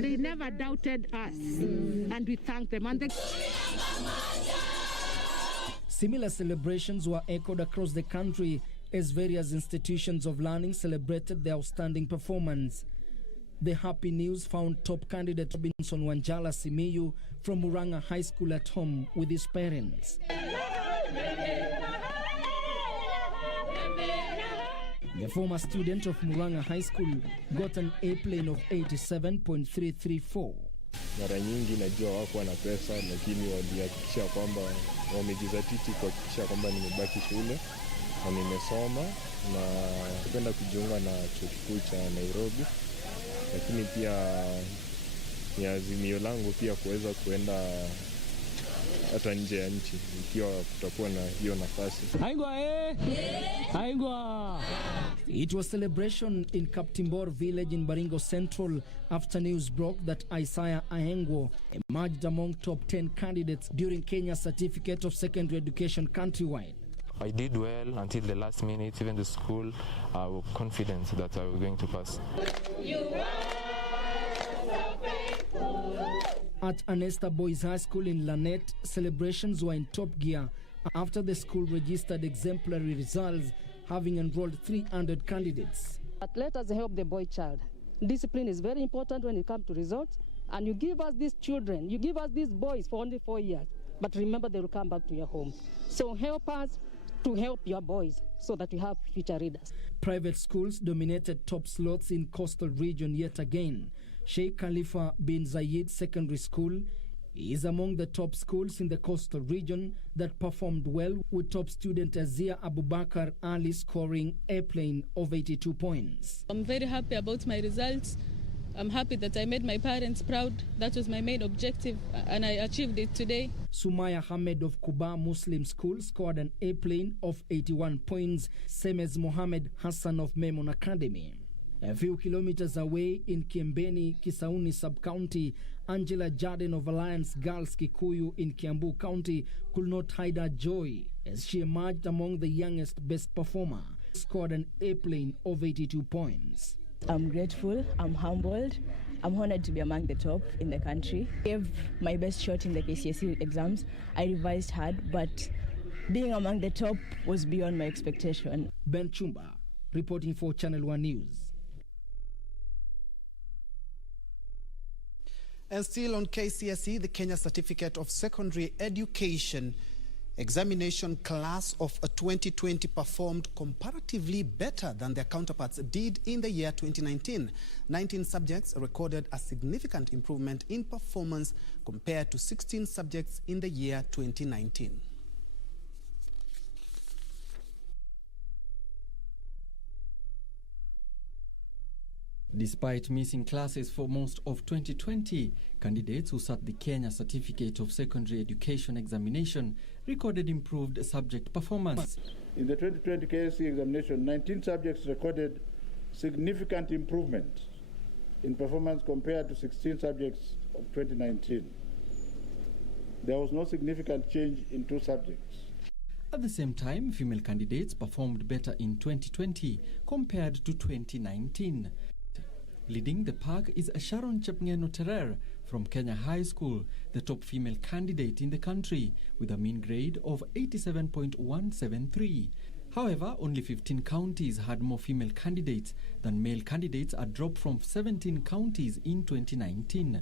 They never doubted us, and we thank them. Similar celebrations were echoed across the country as various institutions of learning celebrated their outstanding performance. The happy news found top candidate Robinson Wanjala Simiyu from Muranga High School at home with his parents. The former student of Muranga High School got an A-plane of 87.334. Mara nyingi najua wako na pesa, lakini walihakikisha kwamba wamejizatiti kuhakikisha kwamba nimebaki shule na nimesoma na kwenda kujiunga na chuo kikuu cha Nairobi, lakini pia ni azimio langu pia kuweza kuenda hata nje ya nchi ikiwa kutakuwa na hiyo nafasi. It was celebration in Kaptimbor village in Baringo Central after news broke that Isaiah Ahengwo emerged among top 10 candidates during Kenya's Certificate of Secondary Education countrywide. I did well until the last minute. Even the school were confident that I was going to pass. At Anesta Boys High School in Lanet, celebrations were in top gear after the school registered exemplary results, having enrolled 300 candidates. But let us help the boy child. Discipline is very important when it comes to results, and you give us these children, you give us these boys for only 4 years, but remember they will come back to your home. So help us to help your boys so that we have future readers. Private schools dominated top slots in coastal region yet again. Sheikh Khalifa bin Zayed Secondary School is among the top schools in the coastal region that performed well, with top student Azia Abubakar Ali scoring A-plane of 82 points. I'm very happy about my results. I'm happy that I made my parents proud. That was my main objective, and I achieved it today. Sumaya Hamed of Kuba Muslim School scored an A-plane of 81 points, same as Mohammed Hassan of Memon Academy. A few kilometers away in Kiembeni, Kisauni Sub-County, Angela Jarden of Alliance Girls Kikuyu in Kiambu County could not hide her joy as she emerged among the youngest best performer, scored an A-plane of 82 points. I'm grateful, I'm humbled, I'm honored to be among the top in the country. I gave my best shot in the KCSE exams. I revised hard, but being among the top was beyond my expectation. Ben Chumba, reporting for Channel 1 News. And still on KCSE, the Kenya Certificate of Secondary Education examination class of 2020 performed comparatively better than their counterparts did in the year 2019. 19 subjects recorded a significant improvement in performance compared to 16 subjects in the year 2019. Despite missing classes for most of 2020, candidates who sat the Kenya Certificate of Secondary Education examination recorded improved subject performance. In the 2020 KSC examination, 19 subjects recorded significant improvement in performance compared to 16 subjects of 2019. There was no significant change in 2 subjects. At the same time, female candidates performed better in 2020 compared to 2019. Leading the pack is Sharon Chepngeno Terer from Kenya High School, the top female candidate in the country, with a mean grade of 87.173. However, only 15 counties had more female candidates than male candidates, a drop from 17 counties in 2019.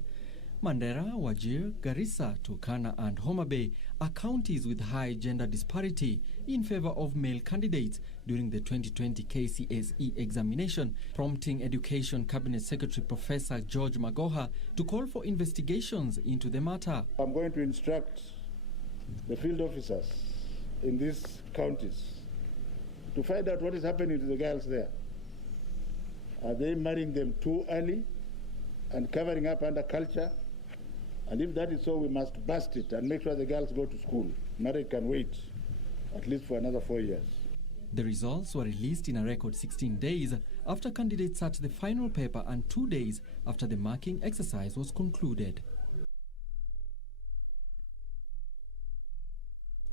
Mandera, Wajir, Garissa, Turkana and Homa Bay are counties with high gender disparity in favor of male candidates during the 2020 KCSE examination, prompting Education Cabinet Secretary Professor George Magoha to call for investigations into the matter. I'm going to instruct the field officers in these counties to find out what is happening to the girls there. Are they marrying them too early and covering up under culture? And if that is so, we must bust it and make sure the girls go to school. Marriage can wait at least for another 4 years. The results were released in a record 16 days after candidates sat the final paper and 2 days after the marking exercise was concluded.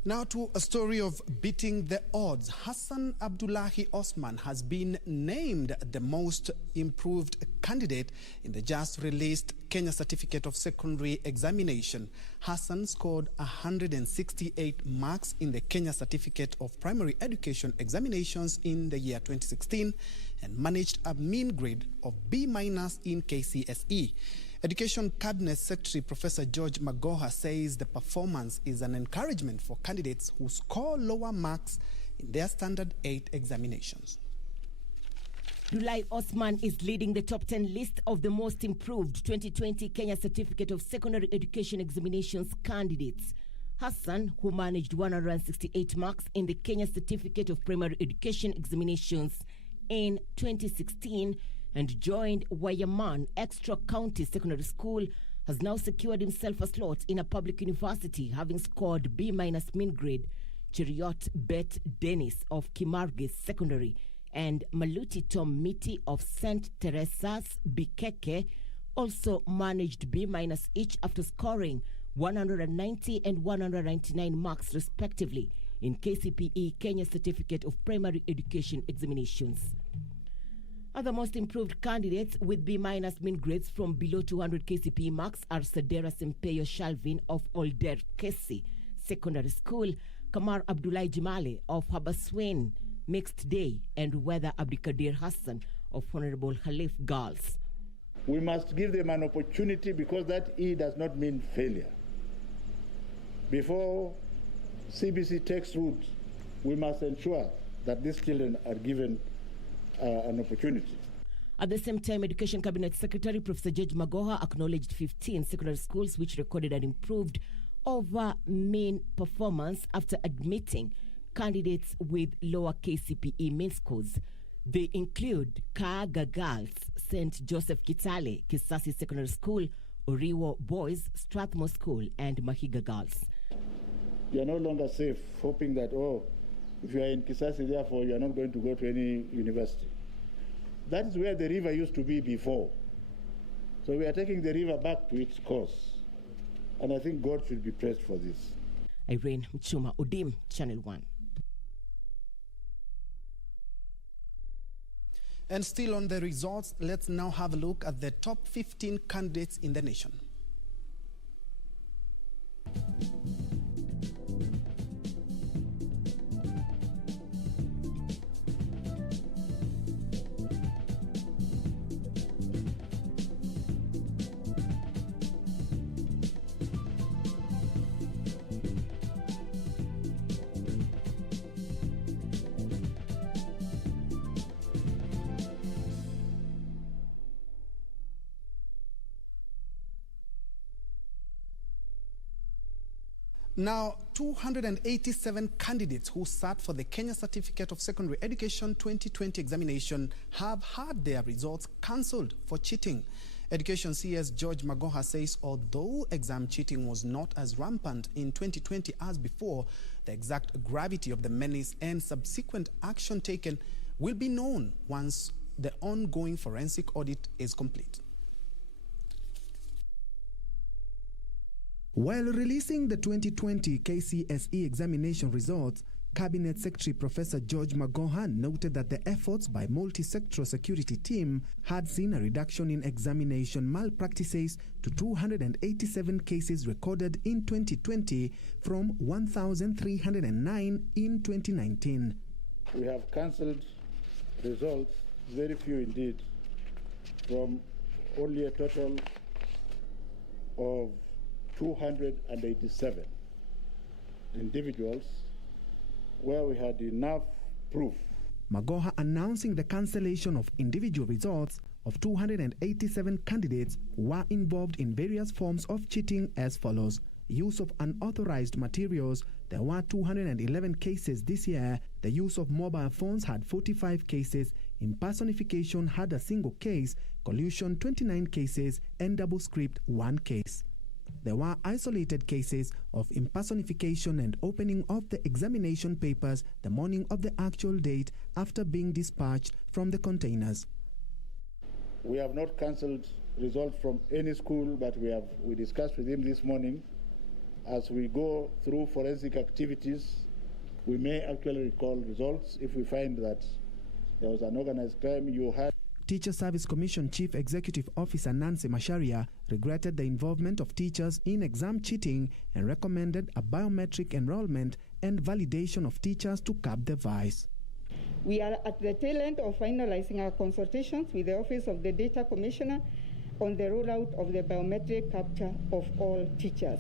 Now to a story of beating the odds. Hassan Abdullahi Osman has been named the most improved candidate in the just released Kenya Certificate of Secondary Examination. Hassan scored 168 marks in the Kenya Certificate of Primary Education Examinations in the year 2016 and managed a mean grade of B- in KCSE. Education Cabinet Secretary Professor George Magoha says the performance is an encouragement for candidates who score lower marks in their Standard 8 examinations. Abdullahi Osman is leading the top 10 list of the most improved 2020 Kenya Certificate of Secondary Education Examinations candidates. Hassan, who managed 168 marks in the Kenya Certificate of Primary Education Examinations in 2016, and joined Wayaman Extra County Secondary School, has now secured himself a slot in a public university, having scored B- mean grade. Cheriot Bet Dennis of Kimargis Secondary and Maluti Tom Miti of St. Teresa's Bikeke also managed B- each after scoring 190 and 199 marks respectively in KCPE Kenya Certificate of Primary Education Examinations. Other most improved candidates with B- mean grades from below 200 KCPE marks are Sadera Sempeyo Shalvin of Older Kesi Secondary School, Kamar Abdullahi Jimale of Habaswein Mixed Day, and Weather Abdikadir Hassan of Honorable Khalif Girls. We must give them an opportunity because that E does not mean failure. Before CBC takes root, we must ensure that these children are given an opportunity. At the same time, Education Cabinet Secretary Professor George Magoha acknowledged 15 secondary schools which recorded an improved over mean performance after admitting candidates with lower KCPE mean scores. They include Kaaga Girls, St. Joseph Kitale, Kisasi Secondary School, Oriwo Boys, Strathmore School, and Mahiga Girls. You are no longer safe, hoping that, if you are in Kisasi, therefore you are not going to go to any university. That is where the river used to be before. So we are taking the river back to its course. And I think God should be praised for this. Irene Mchuma, Odim, Channel 1. And still on the results, let's now have a look at the top 15 candidates in the nation. Now, 287 candidates who sat for the Kenya Certificate of Secondary Education 2020 examination have had their results cancelled for cheating. Education CS George Magoha says although exam cheating was not as rampant in 2020 as before, the exact gravity of the menace and subsequent action taken will be known once the ongoing forensic audit is complete. While releasing the 2020 KCSE examination results, Cabinet Secretary Professor George Magoha noted that the efforts by multi-sectoral security team had seen a reduction in examination malpractices to 287 cases recorded in 2020 from 1,309 in 2019. We have cancelled results, very few indeed, from only a total of 287 individuals where we had enough proof. Magoha announcing the cancellation of individual results of 287 candidates who were involved in various forms of cheating as follows. Use of unauthorized materials, there were 211 cases this year. The use of mobile phones had 45 cases. Impersonification had a single case. Collusion 29 cases and double script 1 case. There were isolated cases of impersonification and opening of the examination papers the morning of the actual date after being dispatched from the containers. We have not cancelled results from any school, but we discussed with him this morning, as we go through forensic activities, we may actually recall results if we find that there was an organized crime. You had Teacher Service Commission Chief Executive Officer Nancy Masharia regretted the involvement of teachers in exam cheating and recommended a biometric enrollment and validation of teachers to curb the vice. We are at the tail end of finalizing our consultations with the Office of the Data Commissioner on the rollout of the biometric capture of all teachers.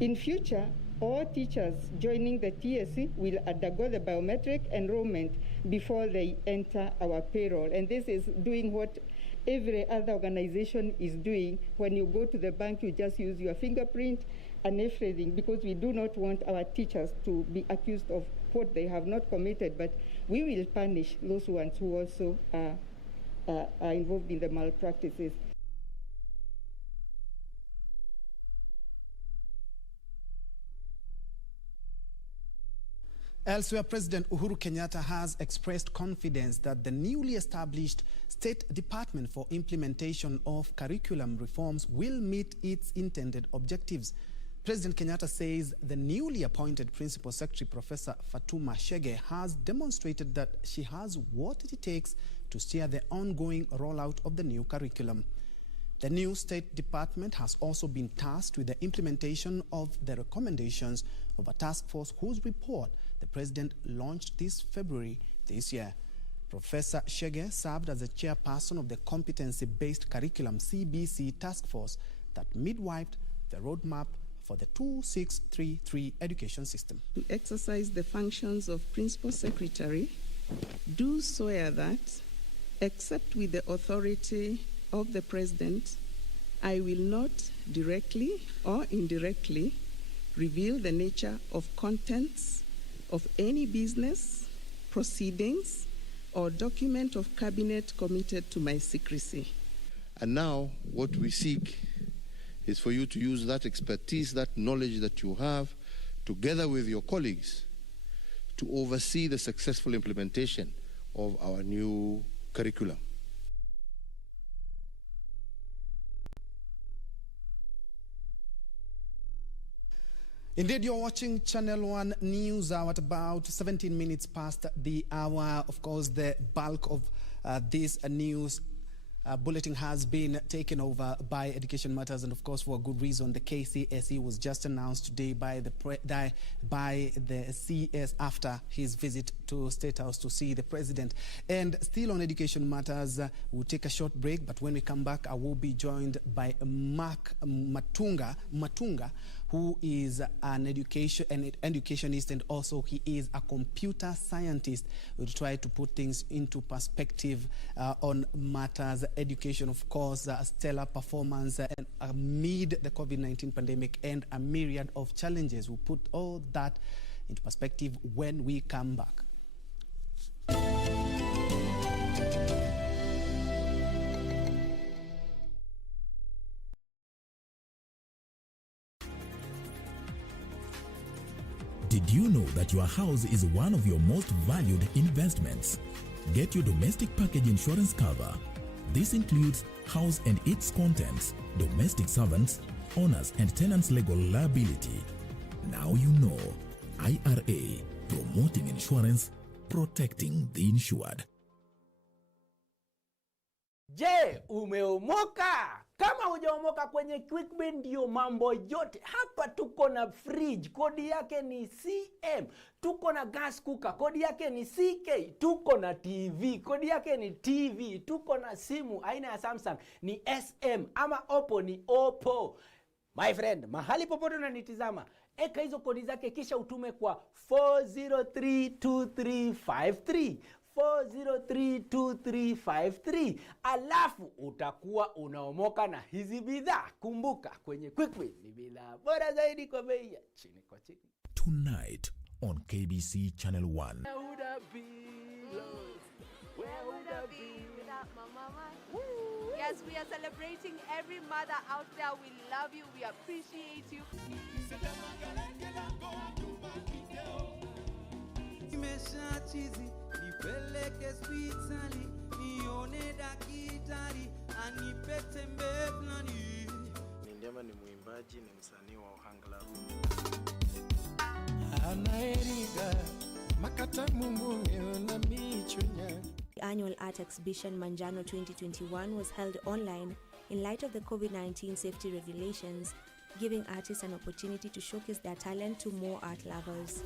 In future, all teachers joining the TSC will undergo the biometric enrollment before they enter our payroll. And this is doing what every other organization is doing. When you go to the bank, you just use your fingerprint and everything, because we do not want our teachers to be accused of what they have not committed, but we will punish those ones who also are involved in the malpractices. Elsewhere, President Uhuru Kenyatta has expressed confidence that the newly established State Department for Implementation of Curriculum Reforms will meet its intended objectives. President Kenyatta says the newly appointed Principal Secretary, Professor Fatuma Shege, has demonstrated that she has what it takes to steer the ongoing rollout of the new curriculum. The new State Department has also been tasked with the implementation of the recommendations of a task force whose report the President launched this February this year. Professor Shege served as the chairperson of the Competency-Based Curriculum (CBC) task force that midwifed the roadmap for the 2633 education system. To exercise the functions of Principal Secretary, do swear that, except with the authority of the President, I will not directly or indirectly reveal the nature of contents of any business, proceedings, or document of cabinet committed to my secrecy. And now what we seek is for you to use that expertise, that knowledge that you have, together with your colleagues, to oversee the successful implementation of our new curriculum. Indeed, you're watching Channel 1 News Hour at about 17 minutes past the hour. Of course, the bulk of this news bulletin has been taken over by Education Matters, and of course for a good reason. The KCSE was just announced today by the CS after his visit to State House to see the President. And still on Education Matters, we'll take a short break, but when we come back, I will be joined by Mark Matunga, who is an educationist, and also he is a computer scientist. We'll try to put things into perspective on matters education, of course, stellar performance and amid the COVID-19 pandemic and a myriad of challenges. We'll put all that into perspective when we come back. Did you know that your house is one of your most valued investments? Get your domestic package insurance cover. This includes house and its contents, domestic servants, owners and tenants' legal liability. Now you know. IRA, promoting insurance, protecting the insured. Je, umeomoka? Kama hujaomoka kwenye QuickBin ndio mambo yote. Hapa tuko na fridge, kodi yake ni CM. Tuko na gas cooker, kodi yake ni CK. Tuko na TV, kodi yake ni TV. Tuko na simu, aina ya Samsung ni SM, ama Oppo ni Oppo. My friend, mahali popote unanitizama, eka hizo kodi zake kisha utume kwa 4032353. 4032353. Alafu utakuwa unaomoka na hizi bidhaa. Kumbuka, kwenye QuickBin ni bidhaa bora zaidi kwa bei ya chini kwa chini. Tonight on KBC Channel 1. Where would I be, Lord? Where would I be without my mama? Woo. Yes, we are celebrating every mother out there. We love you. We appreciate you. Nipeleke Switzerland, nione daktari, anipete mbepnani. Nindiama ni mwimbaji. mtangazaji, ni msanii wa Ohangla. The annual art exhibition Manjano 2021 was held online in light of the COVID-19 safety regulations, giving artists an opportunity to showcase their talent to more art lovers.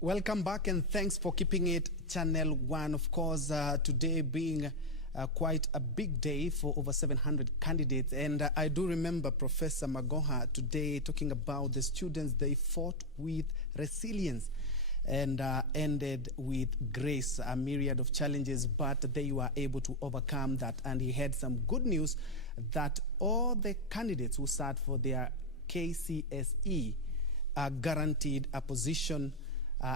Welcome back and thanks for keeping it Channel 1. Of course, today being quite a big day for over 700 candidates. And I do remember Professor Magoha today talking about the students. They fought with resilience and ended with grace, a myriad of challenges, but they were able to overcome that. And he had some good news that all the candidates who sat for their KCSE are guaranteed a position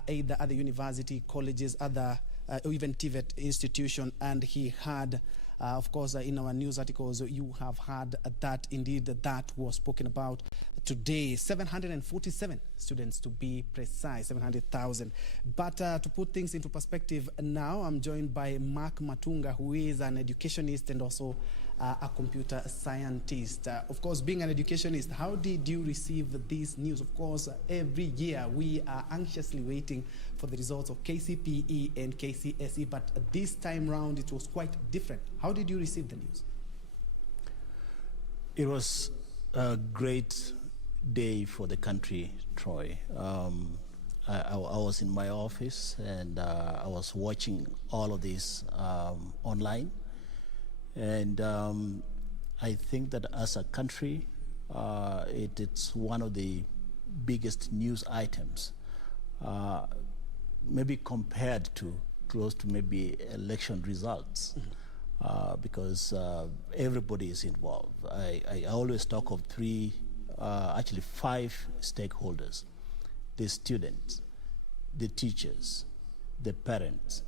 either at the university, colleges, other, or even TVET institution. And he had, of course, in our news articles, you have heard that indeed that was spoken about today. 747 students to be precise, 700,000. But to put things into perspective now, I'm joined by Mark Matunga, who is an educationist and also a computer scientist. Of course, being an educationist, how did you receive this news? Of course, every year we are anxiously waiting for the results of KCPE and KCSE, but this time round it was quite different. How did you receive the news? It was a great day for the country, Troy. I was in my office and I was watching all of this online. And I think that as a country, it's one of the biggest news items, maybe compared to close to maybe election results, because everybody is involved. I always talk of actually five stakeholders: the students, the teachers, the parents,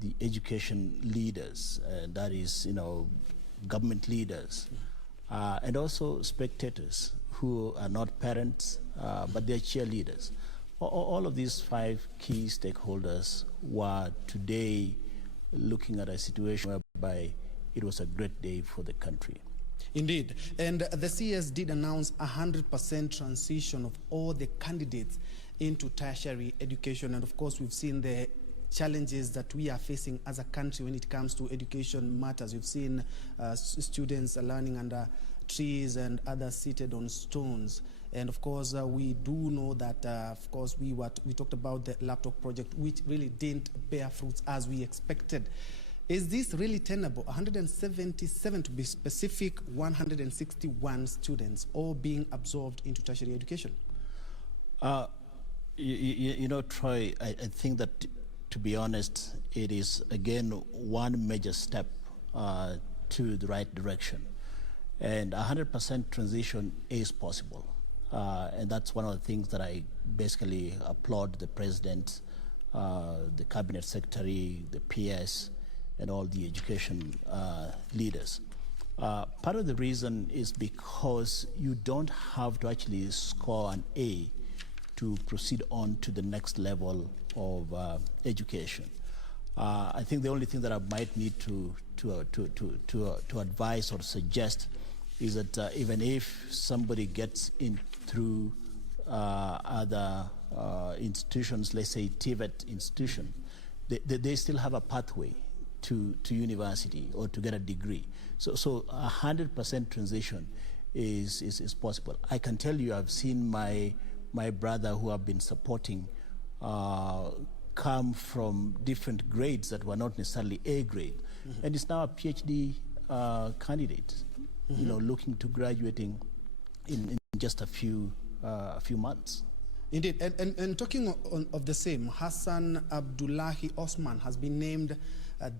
the education leaders, that is, government leaders, and also spectators who are not parents, but they're cheerleaders. All of these five key stakeholders were today looking at a situation whereby it was a great day for the country. Indeed. And the CS did announce 100% transition of all the candidates into tertiary education. And of course, we've seen the challenges that we are facing as a country when it comes to education matters. We've seen students learning under trees and others seated on stones. And of course, we do know that, of course, we talked about the laptop project, which really didn't bear fruits as we expected. Is this really tenable? 177 to be specific, 161 students all being absorbed into tertiary education? Troy, I think that, to be honest, it is, again, one major step to the right direction. And 100% transition is possible. And that's one of the things that I basically applaud the president, the cabinet secretary, the PS, and all the education leaders. Part of the reason is because you don't have to actually score an A to proceed on to the next level of education. I think the only thing that I might need to advise or suggest is that even if somebody gets in through other institutions, let's say TVET institution, they still have a pathway to university or to get a degree. So 100% transition is possible. I can tell you, I've seen my brother who I've been supporting come from different grades that were not necessarily A grade, and is now a PhD candidate, looking to graduating in just a few months. Indeed, and talking of the same, Hassan Abdullahi Osman has been named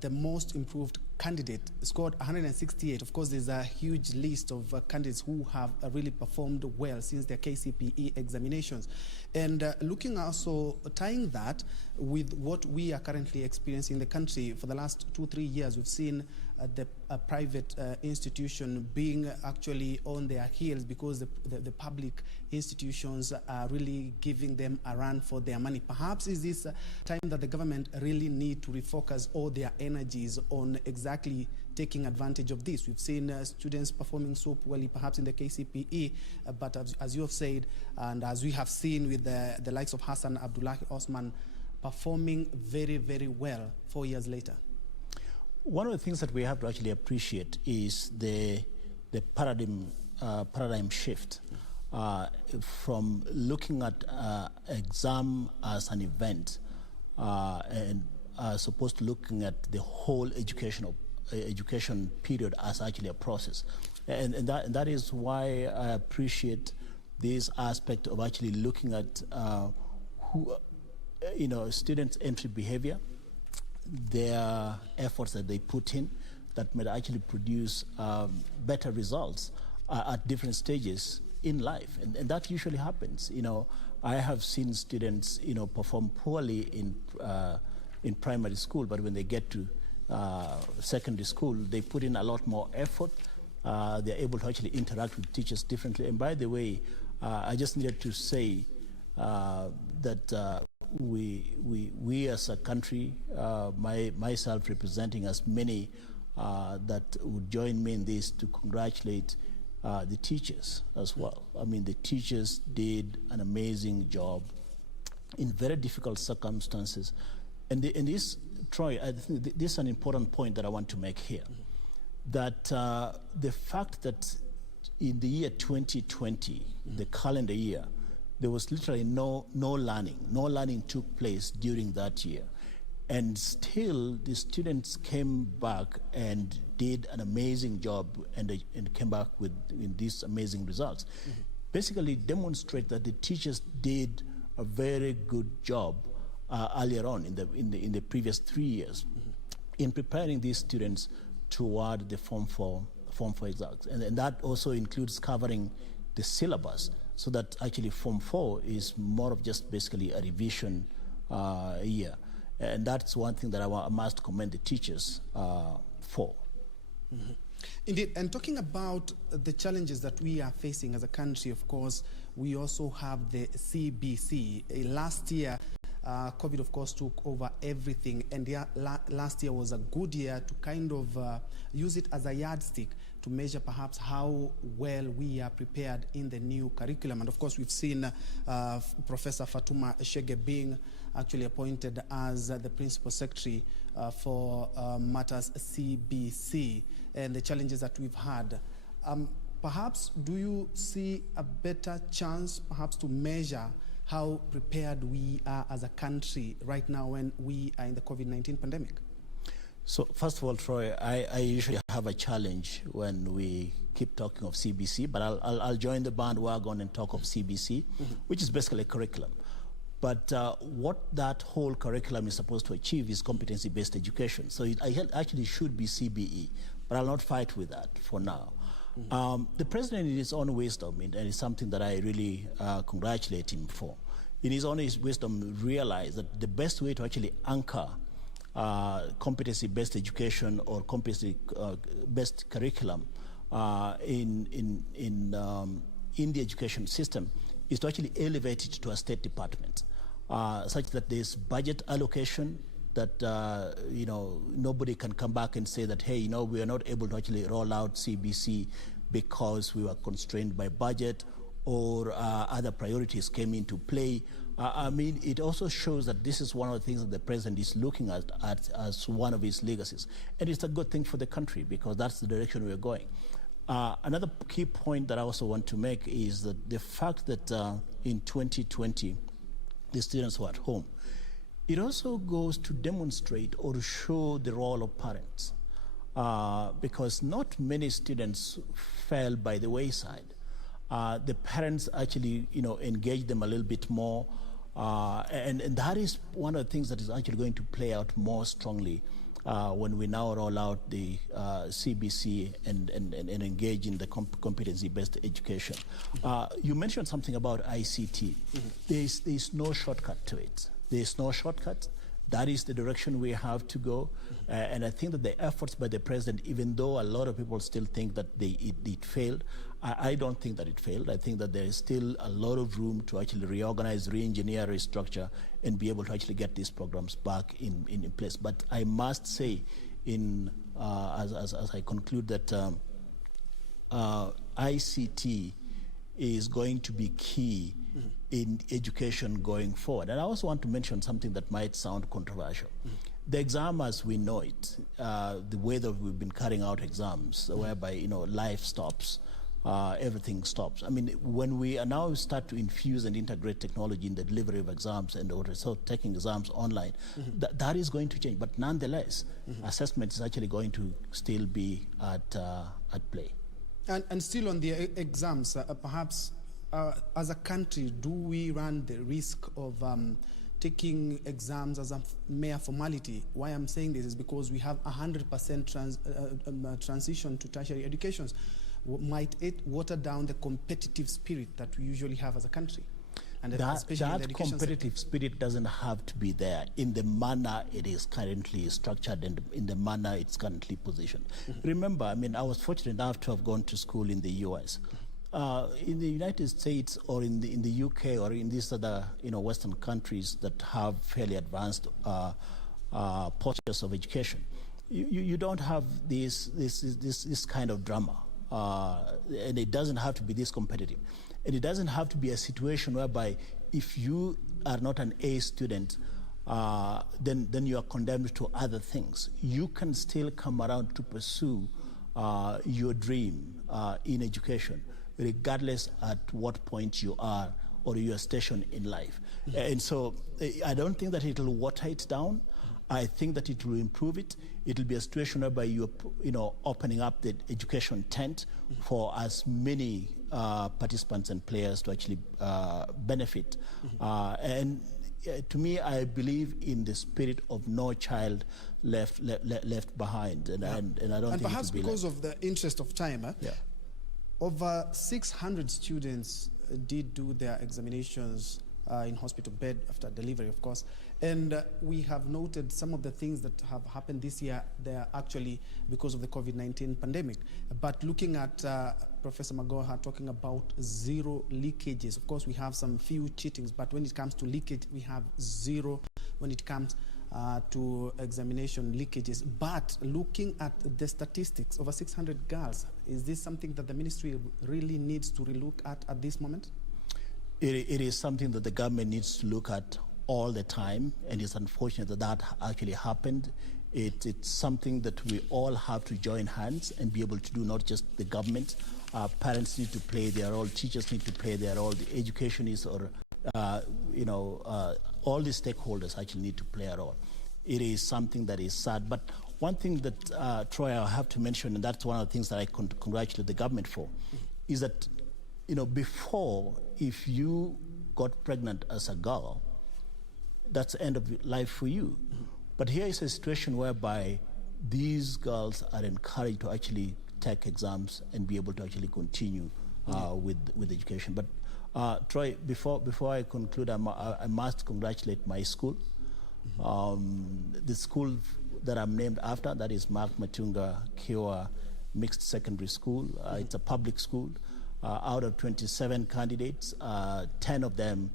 the most improved candidate, scored 168. Of course, there's a huge list of candidates who have really performed well since their KCPE examinations. And looking also, tying that with what we are currently experiencing in the country for the last 2-3 years, we've seen the private institution being actually on their heels because the public institutions are really giving them a run for their money. Perhaps is this time that the government really need to refocus all their energies on exactly taking advantage of this. We've seen students performing so poorly, perhaps in the KCPE, but as you have said, and as we have seen with the likes of Hassan Abdullahi Osman, performing very, very well 4 years later. One of the things that we have to actually appreciate is the paradigm shift from looking at exam as an event and as opposed to looking at the whole education period as actually a process. And that is why I appreciate this aspect of actually looking at students' entry behavior, their efforts that they put in that might actually produce better results at different stages in life. And that usually happens. I have seen students, perform poorly in primary school, but when they get to secondary school, they put in a lot more effort. They're able to actually interact with teachers differently. And by the way, I just needed to say that we as a country, myself representing as many that would join me in this, to congratulate the teachers as well. I mean, the teachers did an amazing job in very difficult circumstances. And this, Troy, I think this is an important point that I want to make here, that the fact that in the year 2020, the calendar year, there was literally no learning. No learning took place during that year. And still, the students came back and did an amazing job and came back with these amazing results. Basically demonstrate that the teachers did a very good job earlier on in the previous 3 years in preparing these students toward the Form 4 exams. And that also includes covering the syllabus, so that actually Form 4 is more of just basically a revision year. And that's one thing that I must commend the teachers for. Indeed, and talking about the challenges that we are facing as a country, of course, we also have the CBC. Last year, COVID, of course, took over everything, and last year was a good year to kind of use it as a yardstick to measure perhaps how well we are prepared in the new curriculum. And of course, we've seen Professor Fatuma Shege being actually appointed as the Principal Secretary for Matters CBC and the challenges that we've had. Perhaps, do you see a better chance perhaps to measure how prepared we are as a country right now when we are in the COVID-19 pandemic? So first of all, Troy, I usually have a challenge when we keep talking of CBC, but I'll join the bandwagon and talk of CBC, which is basically a curriculum. But what that whole curriculum is supposed to achieve is competency-based education. So it actually should be CBE, but I'll not fight with that for now. The president, in his own wisdom, and it's something that I really congratulate him for, in his own wisdom realized that the best way to actually anchor competency-based education or competency-based curriculum in the education system is to actually elevate it to a state department, such that there's budget allocation, that nobody can come back and say that, hey, we are not able to actually roll out CBC because we were constrained by budget or other priorities came into play. I mean, it also shows that this is one of the things that the president is looking at as one of his legacies. And it's a good thing for the country because that's the direction we're going. Another key point that I also want to make is that the fact that in 2020, the students were at home, it also goes to demonstrate or to show the role of parents, because not many students fell by the wayside. The parents actually, engage them a little bit more, and that is one of the things that is actually going to play out more strongly when we now roll out the CBC and engage in the competency-based education. You mentioned something about ICT. There's no shortcut to it. There's no shortcut. That is the direction we have to go. And I think that the efforts by the president, even though a lot of people still think that it failed, I don't think that it failed. I think that there is still a lot of room to actually reorganize, re-engineer, restructure, and be able to actually get these programs back in place. But I must say, as I conclude, that ICT is going to be key in education going forward. And I also want to mention something that might sound controversial. The exam as we know it, the way that we've been carrying out exams, whereby life stops, everything stops. I mean, when we now start to infuse and integrate technology in the delivery of exams and also taking exams online, that is going to change. But nonetheless, assessment is actually going to still be at play. And still on the exams, perhaps as a country, do we run the risk of taking exams as a mere formality? Why I'm saying this is because we have 100% transition to tertiary educations. Might it water down the competitive spirit that we usually have as a country? And that competitive spirit doesn't have to be there in the manner it is currently structured and in the manner it's currently positioned. Remember, I mean, I was fortunate enough to have gone to school in the US. In the United States or in the UK or in these other Western countries that have fairly advanced postures of education, you don't have this kind of drama, and it doesn't have to be this competitive. And it doesn't have to be a situation whereby if you are not an A student, then you are condemned to other things. You can still come around to pursue your dream in education, regardless at what point you are or your station in life. And so I don't think that it will water it down. I think that it will improve it. It will be a situation whereby you're opening up the education tent for as many participants and players to actually benefit. And to me, I believe in the spirit of no child left behind. And I don't think perhaps because of the interest of time, over 600 students did do their examinations in hospital bed after delivery, of course. And we have noted some of the things that have happened this year, they are actually because of the COVID-19 pandemic. But looking at Professor Magoha talking about zero leakages, of course we have some few cheatings, but when it comes to leakage, we have zero when it comes to examination leakages. But looking at the statistics, over 600 girls, is this something that the ministry really needs to relook at this moment? It is something that the government needs to look at all the time, and it's unfortunate that actually happened. It's something that we all have to join hands and be able to do, not just the government. Parents need to play their role, teachers need to play their role, the educationists or all the stakeholders actually need to play a role. It is something that is sad. But one thing that, Troy, I have to mention, and that's one of the things that I congratulate the government for, is that, before, if you got pregnant as a girl, that's the end of life for you. But here is a situation whereby these girls are encouraged to actually take exams and be able to actually continue with education. But Troy, before I conclude, I must congratulate my school. The school that I'm named after, that is Mark Matunga Kiwa Mixed Secondary School. It's a public school. Out of 27 candidates, 10 of them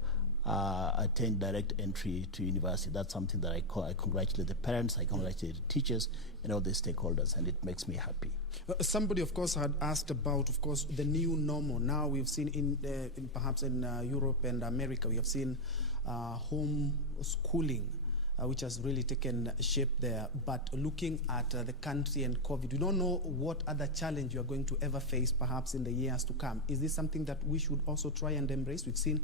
attained direct entry to university. That's something that I congratulate the parents, I congratulate the teachers, and all the stakeholders, and it makes me happy. Somebody, of course, had asked about, of course, the new normal. Now we've seen perhaps in Europe and America, we have seen home schooling, which has really taken shape there. But looking at the country and COVID, we don't know what other challenge you are going to ever face perhaps in the years to come. Is this something that we should also try and embrace? We've seen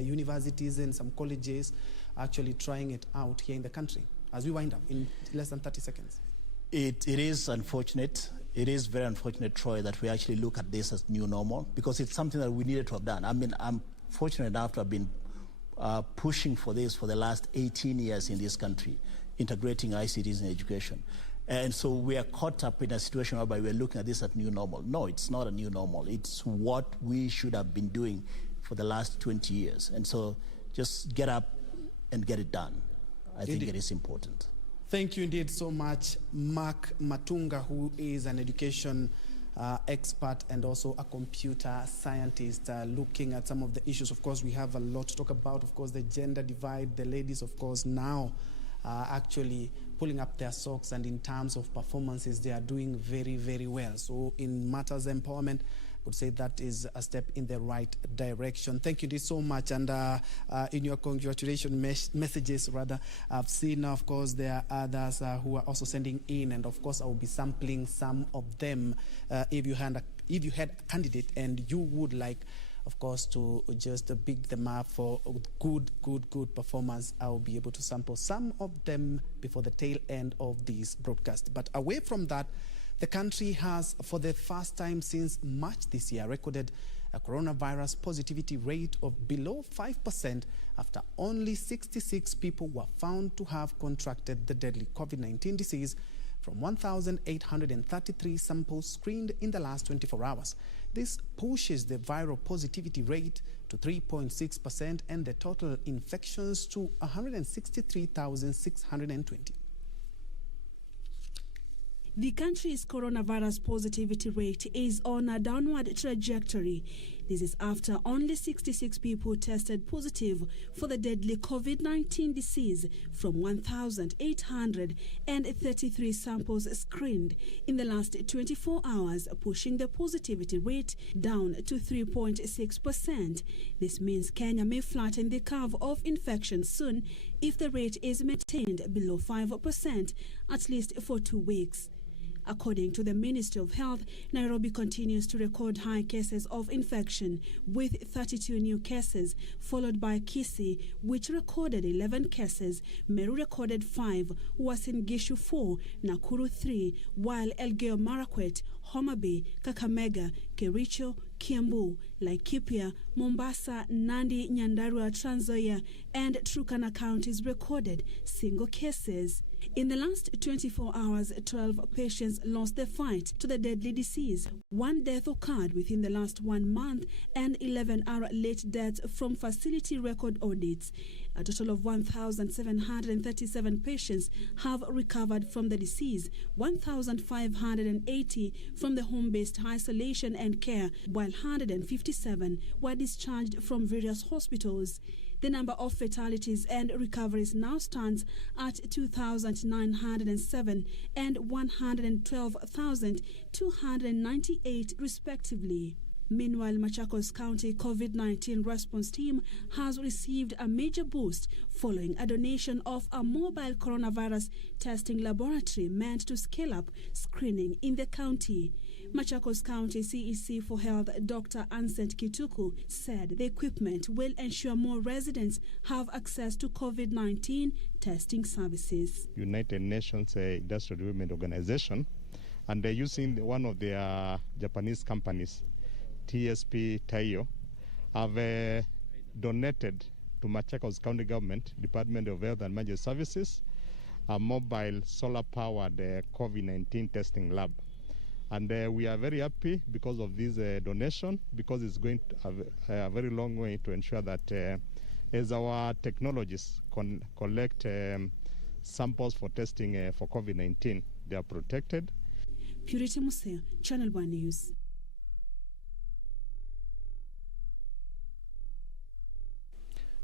universities and some colleges actually trying it out here in the country. As we wind up in less than 30 seconds. It is unfortunate. It is very unfortunate, Troy, that we actually look at this as new normal, because it's something that we needed to have done. I mean, I'm fortunate enough to have been pushing for this for the last 18 years in this country, integrating ICTs in education. And so we are caught up in a situation whereby we're looking at this as new normal. No, it's not a new normal. It's what we should have been doing for the last 20 years. And so just get up and get it done. I think it is important. Thank you indeed so much, Mark Matunga, who is an education expert and also a computer scientist, looking at some of the issues. Of course, we have a lot to talk about. Of course, the gender divide, the ladies, of course, now actually pulling up their socks, and in terms of performances, they are doing very, very well. So in matters of empowerment, I would say that is a step in the right direction. Thank you so much. And in your congratulations messages, rather, I've seen, of course, there are others who are also sending in, and of course, I will be sampling some of them. If you had a candidate and you would like, of course, to just pick them up for good performance, I will be able to sample some of them before the tail end of this broadcast. But away from that, the country has, for the first time since March this year, recorded a coronavirus positivity rate of below 5% after only 66 people were found to have contracted the deadly COVID-19 disease from 1,833 samples screened in the last 24 hours. This pushes the viral positivity rate to 3.6% and the total infections to 163,620. The country's coronavirus positivity rate is on a downward trajectory. This is after only 66 people tested positive for the deadly COVID-19 disease from 1,833 samples screened in the last 24 hours, pushing the positivity rate down to 3.6%. This means Kenya may flatten the curve of infection soon if the rate is maintained below 5%, at least for 2 weeks. According to the Ministry of Health, Nairobi continues to record high cases of infection with 32 new cases, followed by Kisii, which recorded 11 cases, Meru recorded 5, Uasin Gishu 4, Nakuru 3, while Elgeyo Marakwet, Homa Bay, Kakamega, Kericho, Kiambu, Laikipia, Mombasa, Nandi, Nyandarua, Trans Nzoia, and Turkana counties recorded single cases. In the last 24 hours, 12 patients lost their fight to the deadly disease. 1 death occurred within the last 1 month, and 11 are late deaths from facility record audits. A total of 1,737 patients have recovered from the disease, 1,580 from the home-based isolation and care, while 157 were discharged from various hospitals. The number of fatalities and recoveries now stands at 2,907 and 112,298 respectively. Meanwhile, Machakos County COVID-19 response team has received a major boost following a donation of a mobile coronavirus testing laboratory meant to scale up screening in the county. Machakos County CEC for Health Dr. Ansent Kituku said the equipment will ensure more residents have access to COVID-19 testing services. United Nations Industrial Development Organization, and they're using one of their Japanese companies, TSP Taiyo, have donated to Machakos County Government, Department of Health and Emergency Services, a mobile solar-powered COVID-19 testing lab. And we are very happy because of this donation, because it's going to have a very long way to ensure that as our technologies collect samples for testing for COVID-19, they are protected. Purity Museo, Channel 1 News.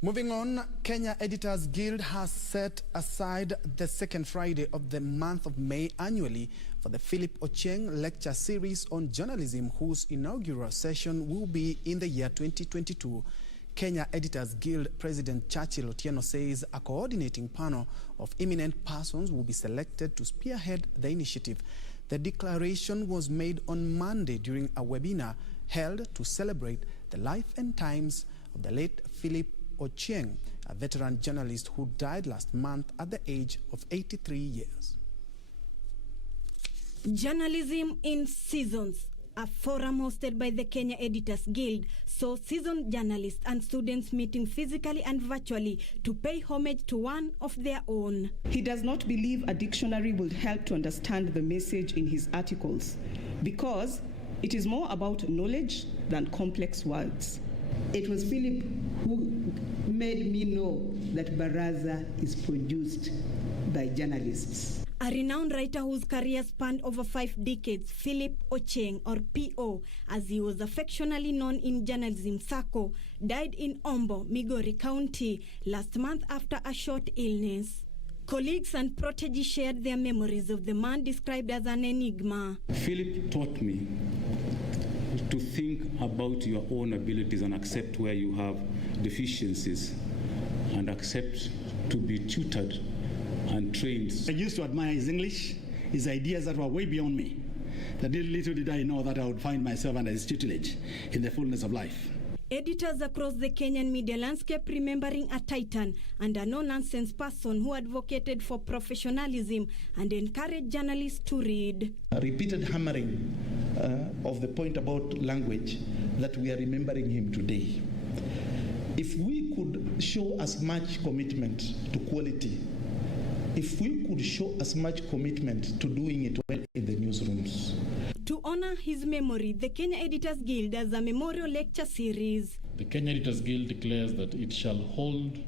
Moving on, Kenya Editors Guild has set aside the second Friday of the month of May annually for the Philip Ochieng Lecture Series on Journalism, whose inaugural session will be in the year 2022. Kenya Editors Guild President Churchill Otieno says a coordinating panel of eminent persons will be selected to spearhead the initiative. The declaration was made on Monday during a webinar held to celebrate the life and times of the late Philip Ochieng, a veteran journalist who died last month at the age of 83 years. Journalism in Seasons, a forum hosted by the Kenya Editors Guild, saw seasoned journalists and students meeting physically and virtually to pay homage to one of their own. He does not believe a dictionary will help to understand the message in his articles because it is more about knowledge than complex words. It was Philip who made me know that Baraza is produced by journalists. A renowned writer whose career spanned over 5 decades, Philip Ocheng, or P.O., as he was affectionately known in journalism circle, died in Ombo, Migori County, last month after a short illness. Colleagues and proteges shared their memories of the man described as an enigma. Philip taught me to think about your own abilities and accept where you have deficiencies and accept to be tutored and trained. I used to admire his English, his ideas that were way beyond me. That little did I know that I would find myself under his tutelage in the fullness of life. Editors across the Kenyan media landscape remembering a titan and a no-nonsense person who advocated for professionalism and encouraged journalists to read. A repeated hammering of the point about language that we are remembering him today. If we could show as much commitment to quality, if we could show as much commitment to doing it well in the newsrooms. To honor his memory, the Kenya Editors Guild has a memorial lecture series. The Kenya Editors Guild declares that it shall hold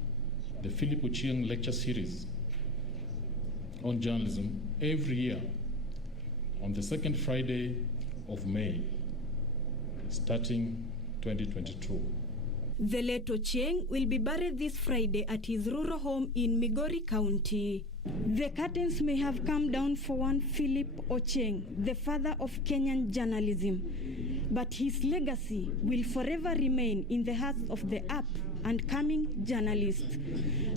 the Philip Ochieng lecture series on journalism every year on the second Friday of May, starting 2022. The late Ochieng will be buried this Friday at his rural home in Migori County. The curtains may have come down for one Philip Ochieng, the father of Kenyan journalism, but his legacy will forever remain in the hearts of the up and coming journalists.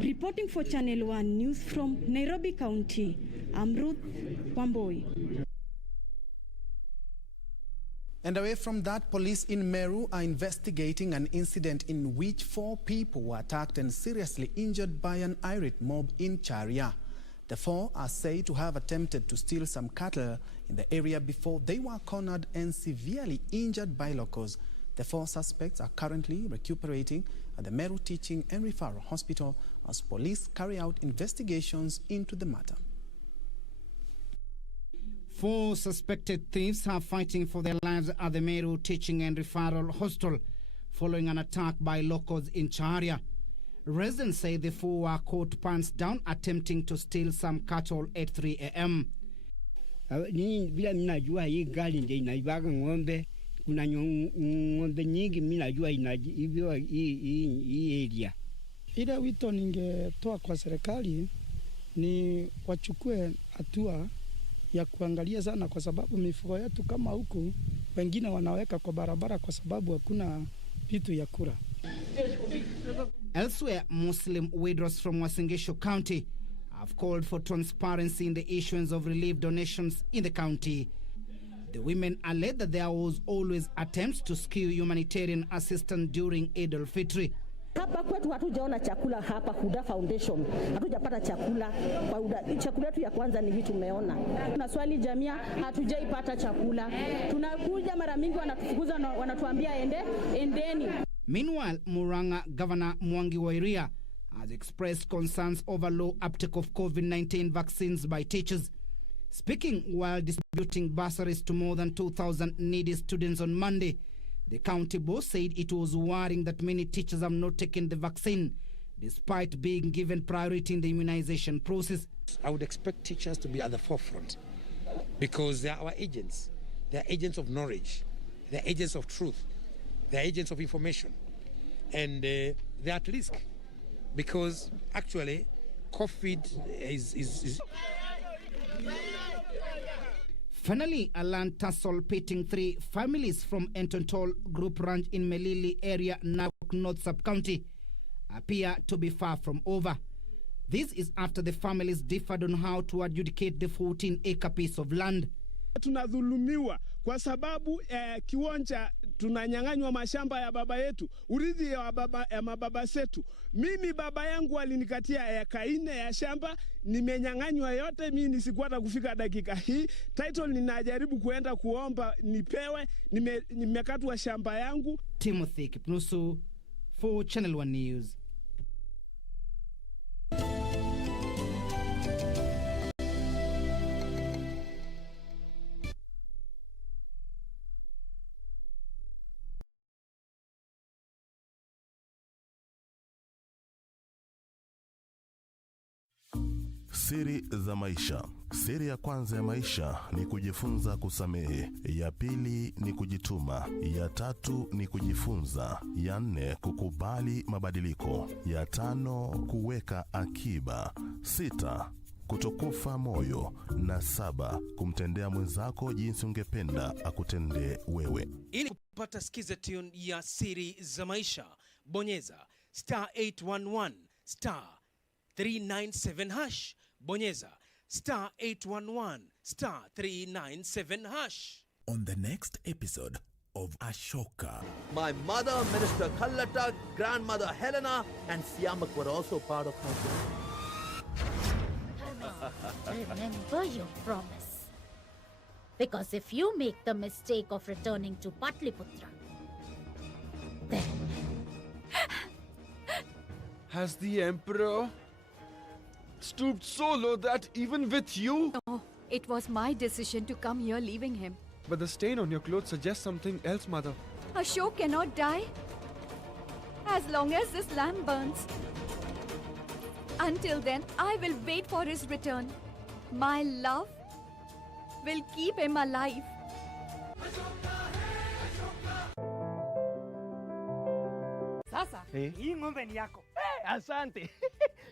Reporting for Channel 1 News from Nairobi County, I'm Ruth Wamboi. And away from that, police in Meru are investigating an incident in which 4 people were attacked and seriously injured by an irate mob in Charia. The 4 are said to have attempted to steal some cattle in the area before they were cornered and severely injured by locals. The 4 suspects are currently recuperating at the Meru Teaching and Referral Hospital as police carry out investigations into the matter. 4 suspected thieves are fighting for their lives at the Meru Teaching and Referral Hospital following an attack by locals in Charia. Residents say the 4 were caught pants down attempting to steal some cattle at 3 a.m. Bila minajua hii gari ndio inaibaga ng'ombe, kuna ng'ombe nyingi minajua hivyo hii area. Ile wito ningetoa kwa serikali ni wachukue hatua ya kuangalia sana, kwa sababu mifugo yetu kama huku wengine wanaweka kwa barabara kwa sababu hakuna vitu ya kula. Elsewhere, Muslim widows from Uasin Gishu County have called for transparency in the issuance of relief donations in the county. The women allege that there was always attempts to skew humanitarian assistance during Eid al-Fitr. Hapa kwetu hatujaona chakula hapa Huda Foundation. Hatujapata chakula. Kwa Huda, chakula yetu ya kwanza ni hii tumeona. Tunaswali jamia, hatujaipata chakula. Tunakuja mara mingi wanatufukuza wanatuambia endeni. Meanwhile, Muranga Governor Mwangi wa Iria has expressed concerns over low uptake of COVID-19 vaccines by teachers. Speaking while distributing bursaries to more than 2,000 needy students on Monday, the county boss said it was worrying that many teachers have not taken the vaccine, despite being given priority in the immunization process. I would expect teachers to be at the forefront because they are our agents. They are agents of knowledge. They are agents of truth. They are agents of information. And they are at risk because actually COVID is... Finally, a land tussle pitting 3 families from Entontol Group Ranch in Melili area, Narok North Sub-County, appear to be far from over. This is after the families differed on how to adjudicate the 14-acre piece of land. Tunadhulumiwa kwa sababu kiwanja tunanyang'anywa mashamba ya baba yetu, urithi ya mababa zetu. Mimi baba yangu alinikatia eka 4 ya shamba, nimenyang'anywa yote, mimi nisikuata kufika dakika hii. Title ninajaribu kuenda kuomba nipewe, nimekatwa shamba yangu. Timothy Kipnusu for Channel 1 News. Siri za maisha. Siri ya kwanza ya maisha ni kujifunza kusamehe. Ya pili ni kujituma. Ya tatu ni kujifunza. Ya 4 kukubali mabadiliko. Ya 5 kuweka akiba. 6 kutokufa moyo, na 7 kumtendea mwenzako jinsi ungependa akutendee wewe. Ili kupata skiza tune ya Siri za maisha, bonyeza *811 *397#. Bonyeza *811 *397#. On the next episode of Ashoka, my mother, Minister Kallata, grandmother Helena, and Siamak were also part of my journey. Remember your promise. Because if you make the mistake of returning to Patliputra, then... Has the Emperor stooped so low that even with you? No, it was my decision to come here leaving him. But the stain on your clothes suggests something else, Mother. Ashok cannot die as long as this lamp burns. Until then, I will wait for his return. My love will keep him alive. Sasa, hii ng'ombe ni yako. Asante.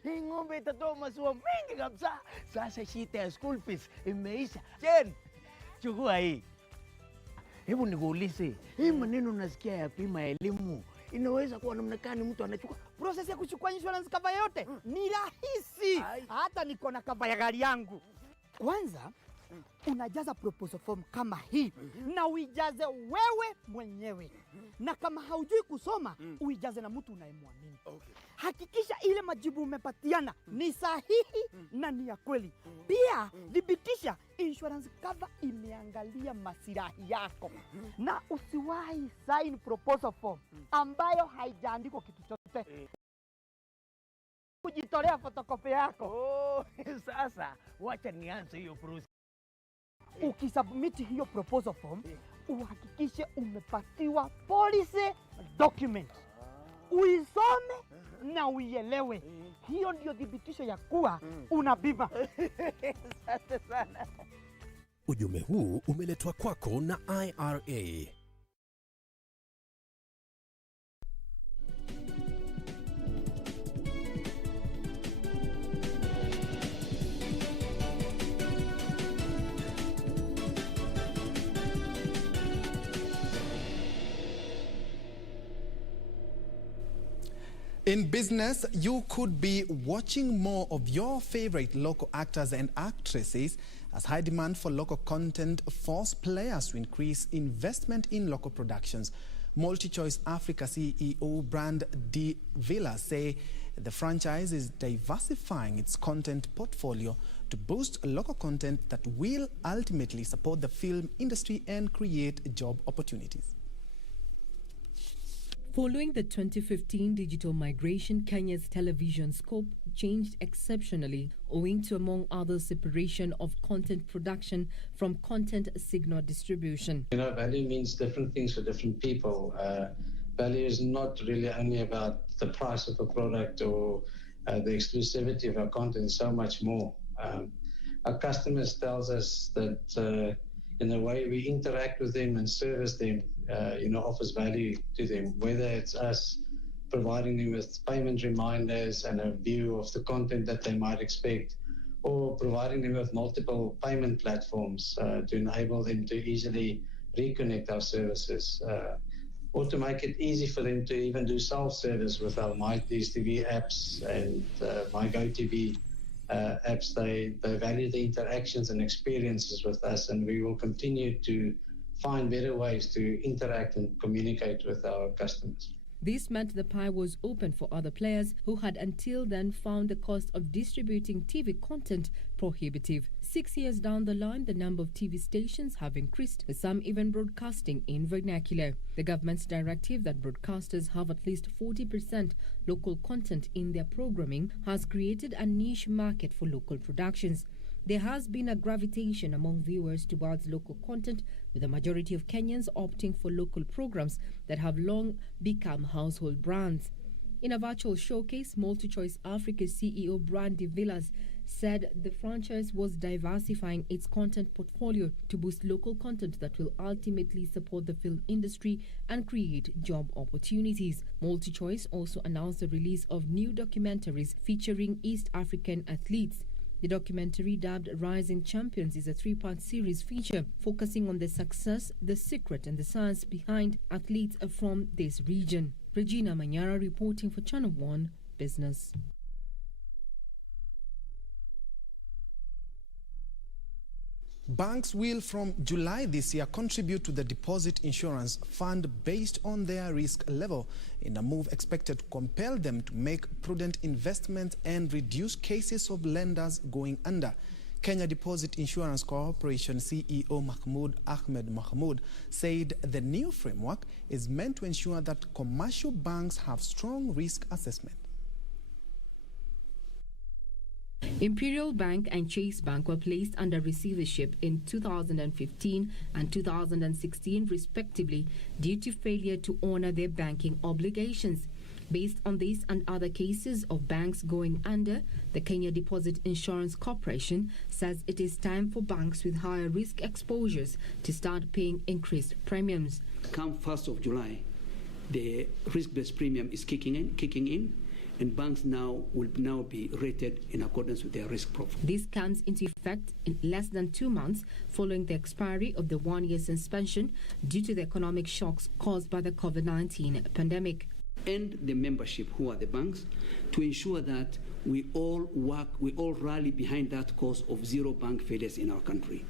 Hii ng'ombe itatoa maziwa mengi kabisa. Sasa shida ya school fees imeisha. Jen, chukua hii. Hebu nikuulize, hii maneno nasikia ya bima ya elimu inaweza kuwa namna gani mtu anachukua? Process ya kuchukua insurance cover yote ni rahisi. Hata niko na cover ya gari yangu. Kwanza unajaza proposal form kama hii na uijaze wewe mwenyewe. Na kama haujui kusoma, uijaze na mtu unayemwamini. Hakikisha ile majibu umepatiana ni sahihi na ni ya kweli. Pia thibitisha insurance cover imeangalia maslahi yako. Na usiwahi sign proposal form ambayo haijaandikwa kitu chochote. Kujitolea photocopy yako. Sasa wacha nianze hiyo process. Ukisubmit hiyo proposal form, uhakikishe umepatiwa policy document. Uisome na uielewe. Hiyo ndio thibitisho ya kuwa una bima. Asante sana. Ujumbe huu umeletwa kwako na IRA. In business, you could be watching more of your favorite local actors and actresses as high demand for local content force players to increase investment in local productions. MultiChoice Africa CEO Brand D. Villa say the franchise is diversifying its content portfolio to boost local content that will ultimately support the film industry and create job opportunities. Following the 2015 digital migration, Kenya's television scope changed exceptionally, owing to, among others, separation of content production from content signal distribution. You know, value means different things for different people. Value is not really only about the price of a product or the exclusivity of our content, so much more. Our customers tells us that in the way we interact with them and service them, offers value to them, whether it's us providing them with payment reminders and a view of the content that they might expect, or providing them with multiple payment platforms to enable them to easily reconnect our services, or to make it easy for them to even do self-service with our MyDSTV apps and MyGoTV apps. They value the interactions and experiences with us, and we will continue to find better ways to interact and communicate with our customers. This meant the pie was open for other players who had until then found the cost of distributing TV content prohibitive. 6 years down the line, the number of TV stations have increased, with some even broadcasting in vernacular. The government's directive that broadcasters have at least 40% local content in their programming has created a niche market for local productions. There has been a gravitation among viewers towards local content, with the majority of Kenyans opting for local programs that have long become household brands. In a virtual showcase, MultiChoice Africa CEO Brandy Villas said the franchise was diversifying its content portfolio to boost local content that will ultimately support the film industry and create job opportunities. MultiChoice also announced the release of new documentaries featuring East African athletes. The documentary, dubbed Rising Champions, is a 3-part series feature focusing on the success, the secret and the science behind athletes from this region. Regina Manyara reporting for Channel 1 Business. Banks will from July this year contribute to the Deposit Insurance Fund based on their risk level, in a move expected to compel them to make prudent investments and reduce cases of lenders going under. Kenya Deposit Insurance Corporation CEO Mahmoud Ahmed Mahmoud said the new framework is meant to ensure that commercial banks have strong risk assessment. Imperial Bank and Chase Bank were placed under receivership in 2015 and 2016 respectively due to failure to honor their banking obligations. Based on this and other cases of banks going under, the Kenya Deposit Insurance Corporation says it is time for banks with higher risk exposures to start paying increased premiums. Come 1st of July, the risk-based premium is kicking in. And banks will now be rated in accordance with their risk profile. This comes into effect in less than 2 months following the expiry of the 1-year suspension due to the economic shocks caused by the COVID-19 pandemic. And the membership, who are the banks, to ensure that we all rally behind that cause of zero bank failures in our country.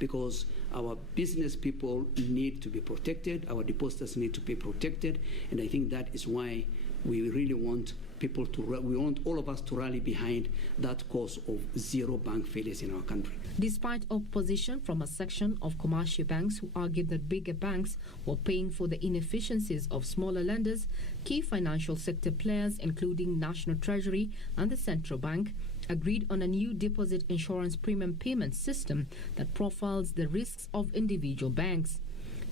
Because our business people need to be protected, our depositors need to be protected, and I think that is why we really want we want all of us to rally behind that cause of zero bank failures in our country. Despite opposition from a section of commercial banks who argued that bigger banks were paying for the inefficiencies of smaller lenders, key financial sector players, including National Treasury and the Central Bank, agreed on a new deposit insurance premium payment system that profiles the risks of individual banks.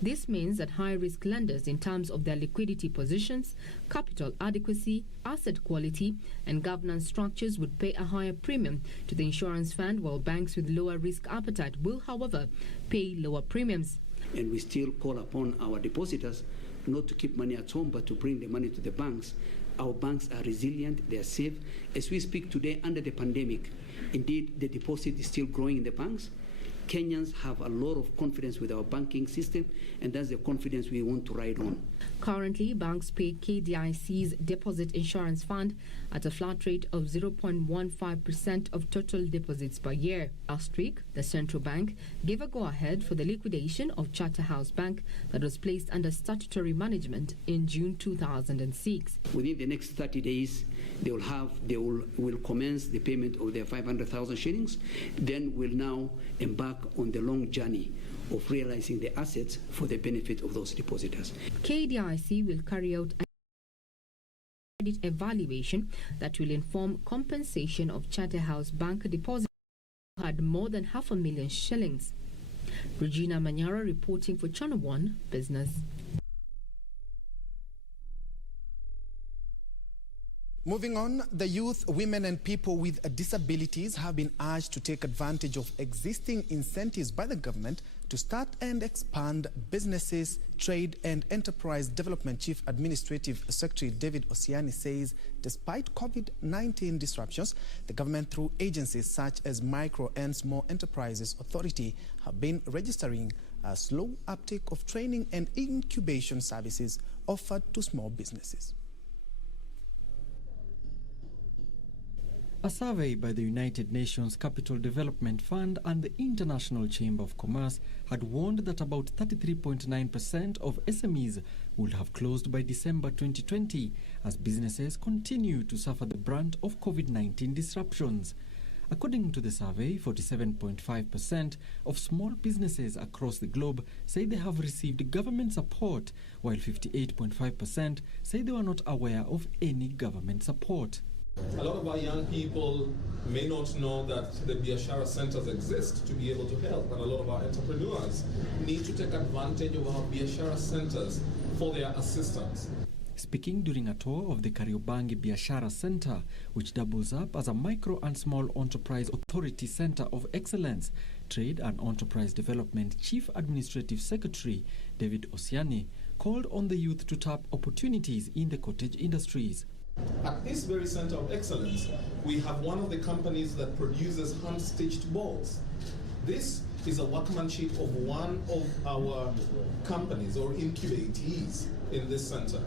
This means that high-risk lenders, in terms of their liquidity positions, capital adequacy, asset quality, and governance structures, would pay a higher premium to the insurance fund, while banks with lower risk appetite will, however, pay lower premiums. And we still call upon our depositors not to keep money at home, but to bring the money to the banks. Our banks are resilient, they are safe. As we speak today, under the pandemic, indeed, the deposit is still growing in the banks. Kenyans have a lot of confidence with our banking system, and that's the confidence we want to ride on. Currently, banks pay KDIC's Deposit Insurance Fund at a flat rate of 0.15% of total deposits per year. Last week, the Central Bank gave a go-ahead for the liquidation of Charterhouse Bank that was placed under statutory management in June 2006. Within the next 30 days, they will commence the payment of their 500,000 shillings. Then will now embark on the long journey of realizing the assets for the benefit of those depositors. KDIC will carry out a credit evaluation that will inform compensation of Charterhouse Bank depositors who had more than 500,000 shillings. Regina Manyara reporting for Channel 1 Business. Moving on, the youth, women and people with disabilities have been urged to take advantage of existing incentives by the government to start and expand businesses. Trade and Enterprise Development Chief Administrative Secretary David Osiani says despite COVID-19 disruptions, the government through agencies such as Micro and Small Enterprises Authority have been registering a slow uptake of training and incubation services offered to small businesses. A survey by the United Nations Capital Development Fund and the International Chamber of Commerce had warned that about 33.9% of SMEs would have closed by December 2020 as businesses continue to suffer the brunt of COVID-19 disruptions. According to the survey, 47.5% of small businesses across the globe say they have received government support, while 58.5% say they were not aware of any government support. A lot of our young people may not know that the Biashara centers exist to be able to help, and a lot of our entrepreneurs need to take advantage of our Biashara centers for their assistance. Speaking during a tour of the Kariobangi Biashara Center, which doubles up as a micro and small enterprise authority center of excellence, Trade and Enterprise Development Chief Administrative Secretary David Osiani called on the youth to tap opportunities in the cottage industries. At this very center of excellence, we have one of the companies that produces hand-stitched balls. This is a workmanship of one of our companies or incubatees in this center.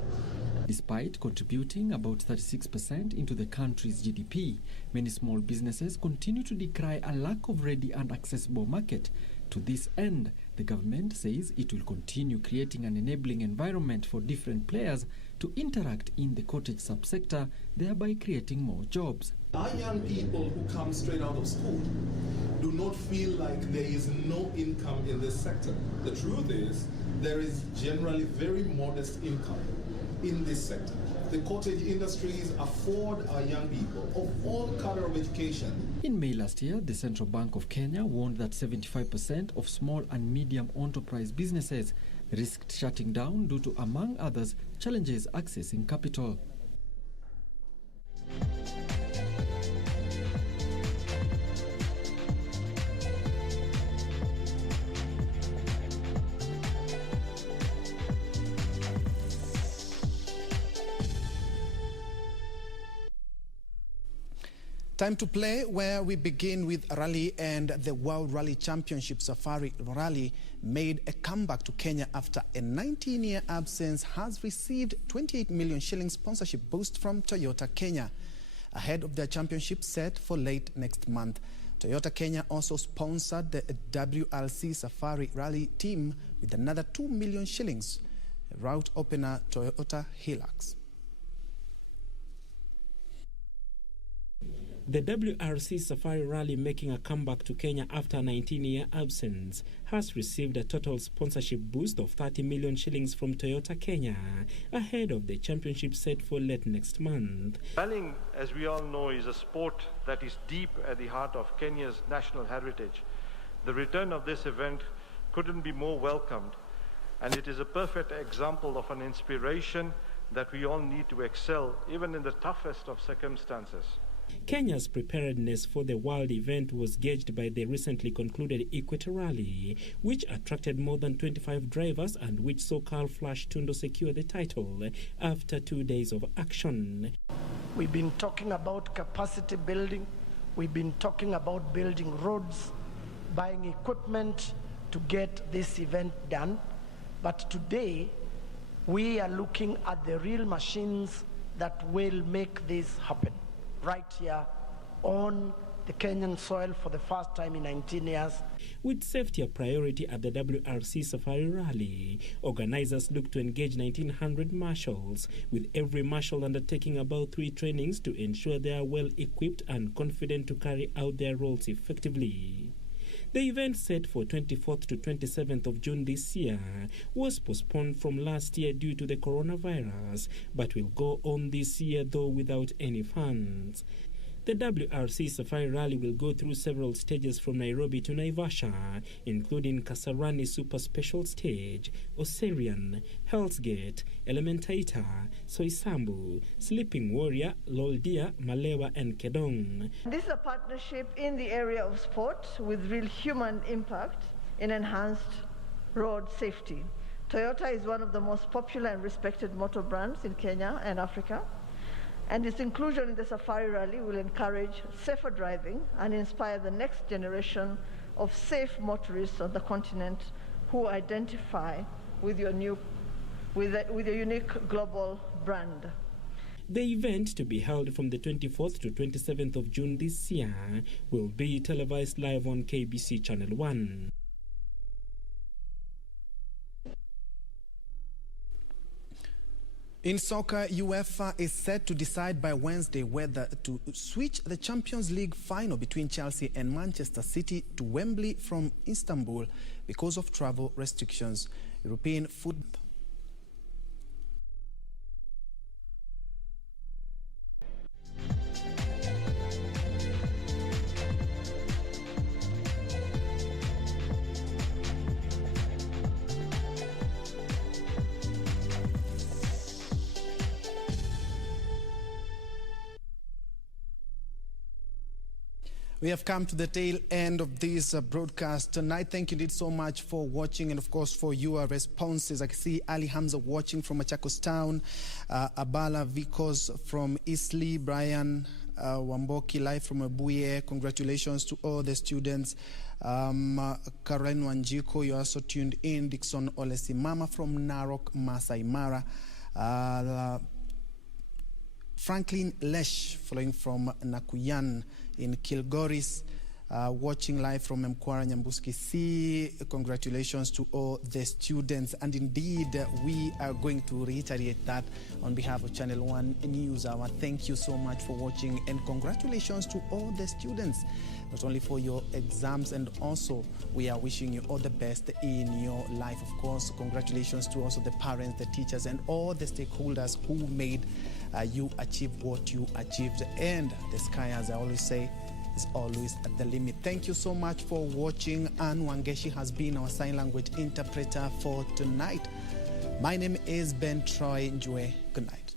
Despite contributing about 36% into the country's GDP, many small businesses continue to decry a lack of ready and accessible market. To this end, the government says it will continue creating an enabling environment for different players to interact in the cottage subsector, thereby creating more jobs. Our young people who come straight out of school do not feel like there is no income in this sector. The truth is, there is generally very modest income in this sector. The cottage industries afford our young people of all cadre of education. In May last year, the Central Bank of Kenya warned that 75% of small and medium enterprise businesses risked shutting down due to, among others, challenges accessing capital. Time to play, where we begin with rally, and the World Rally Championship Safari Rally made a comeback to Kenya after a 19-year absence, has received 28 million shilling sponsorship boost from Toyota Kenya, ahead of their championship set for late next month. Toyota Kenya also sponsored the WRC Safari Rally team with another 2 million shillings. Route opener Toyota Hilux. The WRC Safari Rally, making a comeback to Kenya after a 19-year absence, has received a total sponsorship boost of 30 million shillings from Toyota Kenya, ahead of the championship set for late next month. Rallying, as we all know, is a sport that is deep at the heart of Kenya's national heritage. The return of this event couldn't be more welcomed, and it is a perfect example of an inspiration that we all need to excel, even in the toughest of circumstances. Kenya's preparedness for the world event was gauged by the recently concluded Equator Rally, which attracted more than 25 drivers and which saw Carl Flash Tundo secure the title after 2 days of action. We've been talking about capacity building, we've been talking about building roads, buying equipment to get this event done, but today we are looking at the real machines that will make this happen. Right here on the Kenyan soil for the first time in 19 years. With safety a priority at the WRC Safari Rally, organizers look to engage 1,900 marshals, with every marshal undertaking about 3 trainings to ensure they are well equipped and confident to carry out their roles effectively. The event, set for 24th to 27th of June this year, was postponed from last year due to the coronavirus, but will go on this year though without any funds. The WRC Safari Rally will go through several stages from Nairobi to Naivasha, including Kasarani Super Special Stage, Oserian, Hell's Gate, Elementaita, Soisambu, Sleeping Warrior, Loldia, Malewa and Kedong. This is a partnership in the area of sport with real human impact in enhanced road safety. Toyota is one of the most popular and respected motor brands in Kenya and Africa, and its inclusion in the Safari Rally will encourage safer driving and inspire the next generation of safe motorists on the continent who identify with your unique global brand. The event, to be held from the 24th to 27th of June this year, will be televised live on KBC Channel 1. In soccer, UEFA is set to decide by Wednesday whether to switch the Champions League final between Chelsea and Manchester City to Wembley from Istanbul because of travel restrictions. European football. We have come to the tail end of this broadcast tonight. Thank you indeed so much for watching and, of course, for your responses. I can see Ali Hamza watching from Machakos Town, Abala Vikos from Eastleigh, Brian Wamboki live from Abuye. Congratulations to all the students. Caroline Wanjiko, you also tuned in. Dixon Olesimama from Narok, Masai Mara. Franklin Lesh, following from Nakuyan in Kilgoris, watching live from Mkwara Nyambuski C. Congratulations to all the students. And indeed, we are going to reiterate that on behalf of Channel 1 News Hour. Thank you so much for watching, and congratulations to all the students, not only for your exams, and also we are wishing you all the best in your life. Of course, congratulations to also the parents, the teachers, and all the stakeholders who made you achieve what you achieved. And the sky, as I always say, is always at the limit. Thank you so much for watching. Anne Wangeshi has been our sign language interpreter for tonight. My name is Ben Troy Njue. Good night.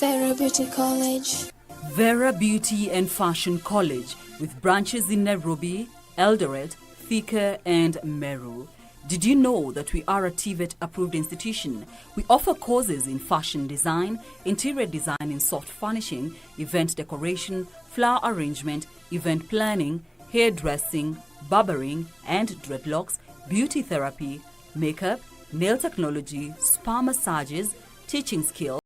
Vera Beauty College. Vera Beauty and Fashion College, with branches in Nairobi, Eldoret, Thika and Meru. Did you know that we are a TVET approved institution? We offer courses in fashion design, interior design in soft furnishing, event decoration, flower arrangement, event planning, hairdressing, barbering and dreadlocks, beauty therapy, makeup, nail technology, spa massages, teaching skills,